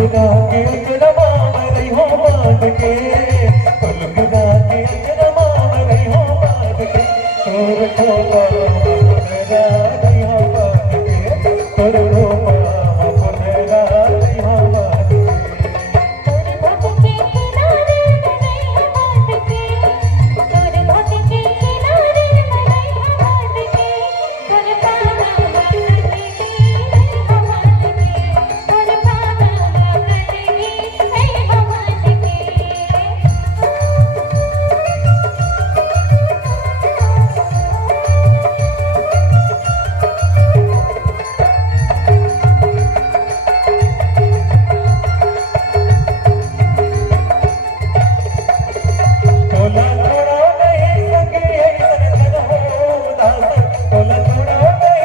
खुदा के अकरमा में रही हो बांध के, कुल खुदा के अकरमा में रही हो बांध के, तोर खोला